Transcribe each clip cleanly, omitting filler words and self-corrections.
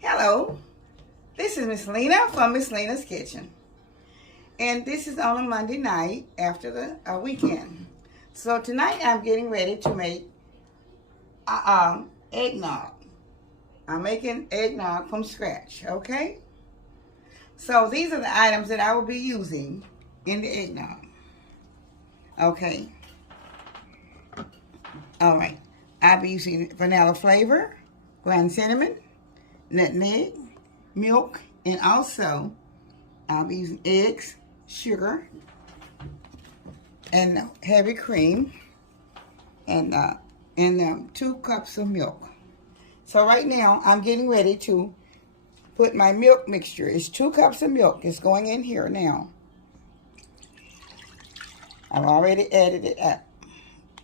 Hello, this is Miss Lena from Miss Lena's Kitchen. And this is on a Monday night after the weekend. So tonight I'm getting ready to make eggnog. I'm making eggnog from scratch, okay? So these are the items that I will be using in the eggnog. Okay. All right. I'll be using vanilla flavor, ground cinnamon, nutmeg, milk, and also I'll be using eggs, sugar, and heavy cream, and 2 cups of milk. So right now I'm getting ready to put my milk mixture. It's 2 cups of milk. It's going in here now. I've already added it up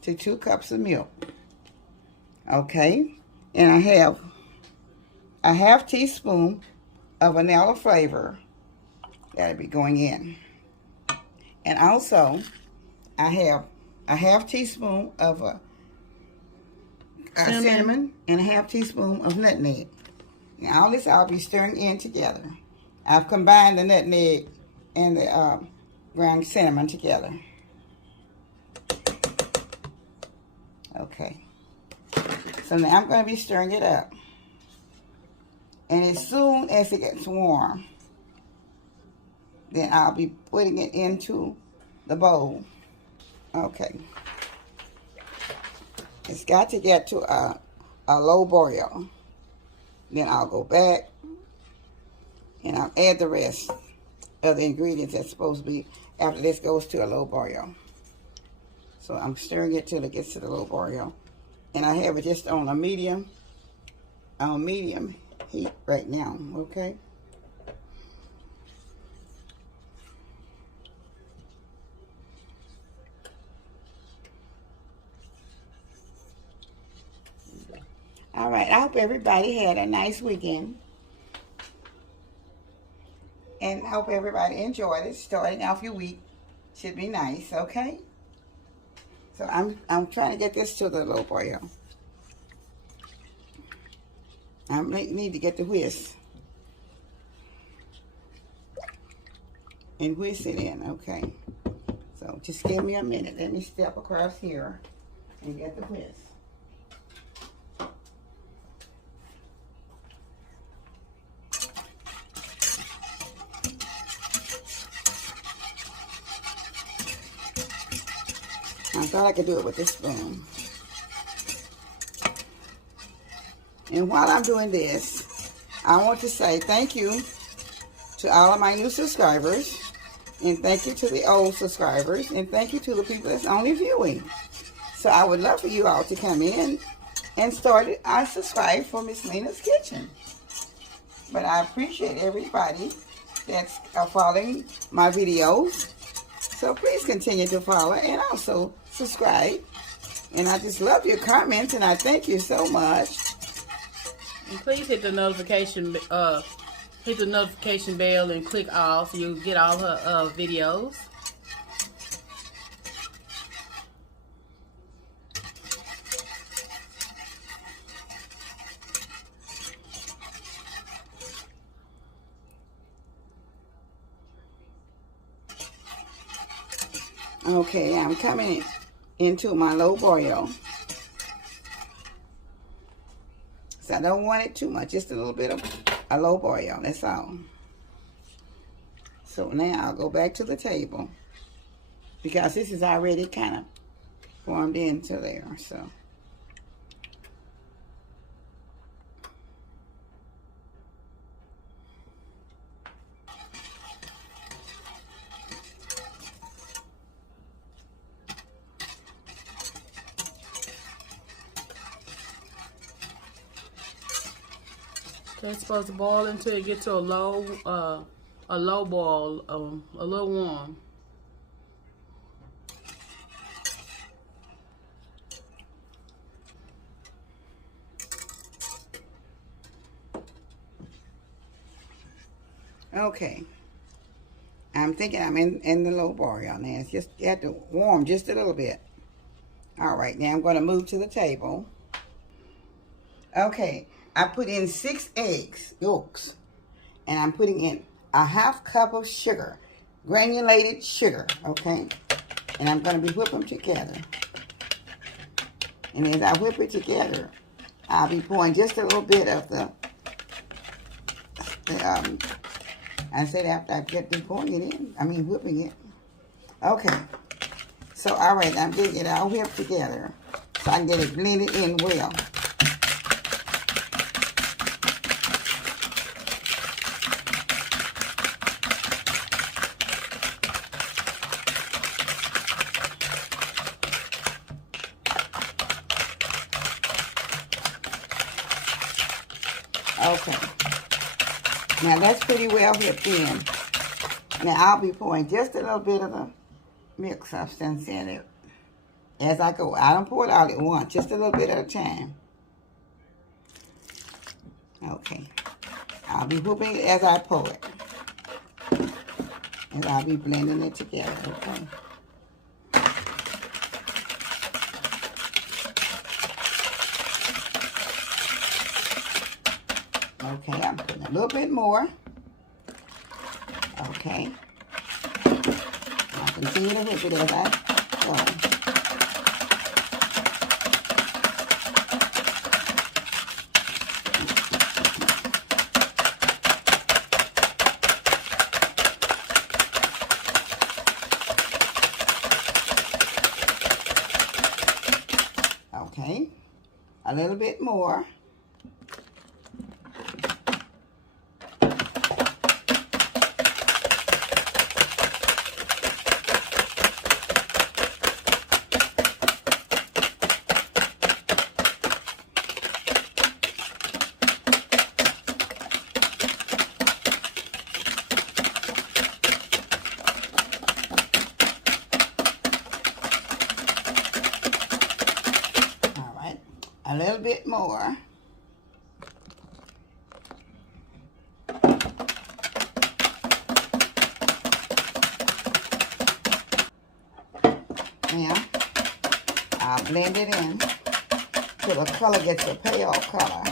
to 2 cups of milk. Okay, and I have a 1/2 teaspoon of vanilla flavor that'll be going in, and also I have a 1/2 teaspoon of cinnamon and a 1/2 teaspoon of nutmeg. Now all this I'll be stirring in together. I've combined the nutmeg and the ground cinnamon together. Okay. So now I'm going to be stirring it up. And as soon as it gets warm, then I'll be putting it into the bowl. Okay. It's got to get to a low boil. Then I'll go back and I'll add the rest of the ingredients that's supposed to be after this goes to a low boil. So I'm stirring it till it gets to the low boil. And I have it just on a medium heat right now, okay? All right, I hope everybody had a nice weekend. And I hope everybody enjoyed it. Starting off your week should be nice, okay? So I'm trying to get this to the low boil. I need to get the whisk. And whisk it in, okay? So just give me a minute. Let me step across here and get the whisk. I thought I could do it with this spoon. And while I'm doing this, I want to say thank you to all of my new subscribers, and thank you to the old subscribers, and thank you to the people that's only viewing. So I would love for you all to come in and subscribe for Miss Lena's Kitchen. But I appreciate everybody that's following my videos. So please continue to follow and also subscribe. And I just love your comments, and I thank you so much. And please hit the notification bell and click all so you get all her videos. Okay, I'm coming into my low boil. So I don't want it too much, just a little bit of a low boil, that's all. So now I'll go back to the table because this is already kind of formed into there, so. It's supposed to boil until it gets to a low boil, a little warm. Okay. I'm thinking I'm in the low boil now. It's just got to warm just a little bit. All right, now I'm going to move to the table. Okay, I put in 6 eggs, yolks, and I'm putting in a 1/2 cup of sugar, granulated sugar, okay? And I'm going to be whipping them together. And as I whip it together, I'll be pouring just a little bit of I said after I get through pouring it in, whipping it. Okay. So, all right, I'm getting it all whipped together so I can get it blended in well. Okay. Now that's pretty well whipped in. Now I'll be pouring just a little bit of the milk substance in it as I go. I don't pour it all at once, just a little bit at a time. Okay. I'll be whipping it as I pour it. And I'll be blending it together, okay? Okay, I'm putting a little bit more. Okay. I'll continue to whip it as I go. Okay. A little bit more. A little bit more. Now, I'll blend it in till the color gets a pale color.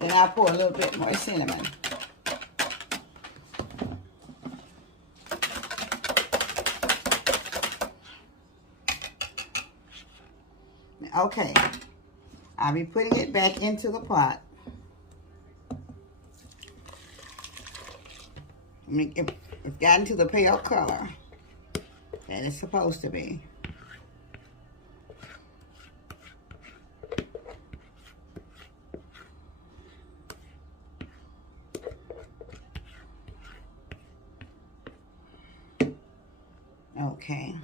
Then I'll pour a little bit more cinnamon. Okay, I'll be putting it back into the pot. It's gotten to the pale color that it's supposed to be. Okay,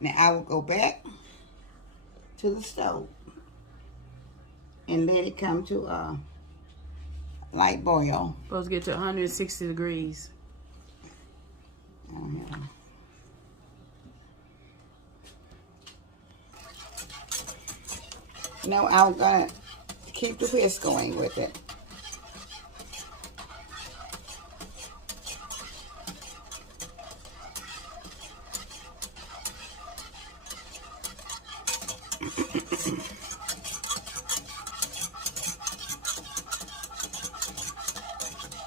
now I will go back to the stove and let it come to a light boil. Supposed to get to 160 degrees. No, I'm gonna keep the whisk going with it.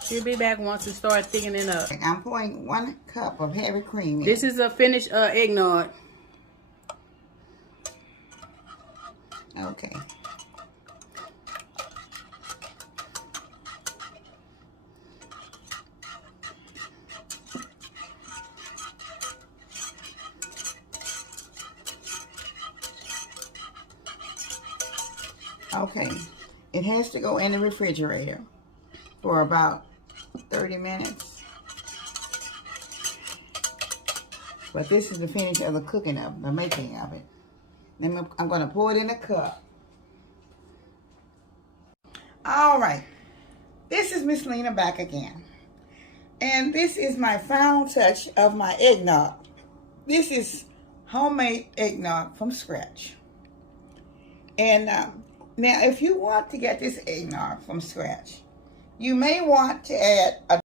She'll be back once it starts thickening up. I'm pouring 1 cup of heavy cream in. This is a finished eggnog. Okay. Okay. It has to go in the refrigerator for about 30 minutes. But this is the finish of the cooking of the making of it. Then I'm going to pour it in a cup. All right. This is Miss Lena back again. And this is my final touch of my eggnog. This is homemade eggnog from scratch. And now, if you want to get this eggnog from scratch, you may want to add a